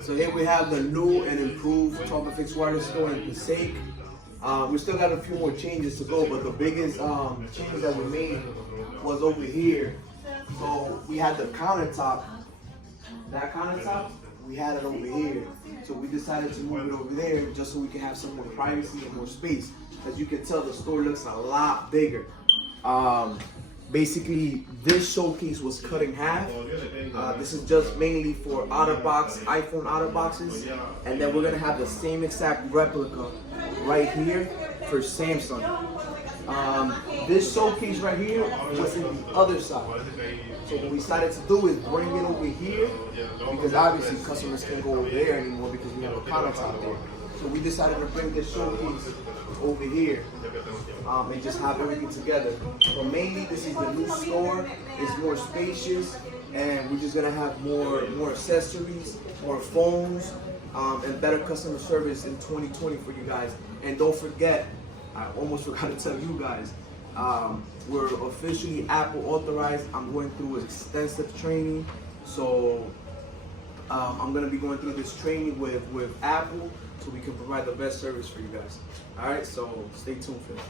So here we have the new and improved 12 Fix wireless store in Passaic. We still got a few more changes to go, but the biggest change that we made was over here. So we had the countertop. That countertop, we had it over here. So we decided to move it over there just so we can have some more privacy and more space. As you can tell, the store looks a lot bigger. Basically, this showcase was cut in half. This is just mainly for out-of-box, iPhone out-of-boxes. And then we're gonna have the same exact replica right here for Samsung. This showcase right here was in the other side. So what we decided to do is bring it over here, because obviously customers can't go over there anymore because we have a countertop there. So we decided to bring this showcase over here and just have everything together. So mainly this is the new store. It's more spacious, and we're just gonna have more accessories, more phones, and better customer service in 2020 for you guys. And don't forget, I almost forgot to tell you guys, we're officially Apple authorized. I'm going through extensive training, so I'm gonna be going through this training with Apple, so we can provide the best service for you guys. All right, so stay tuned for that.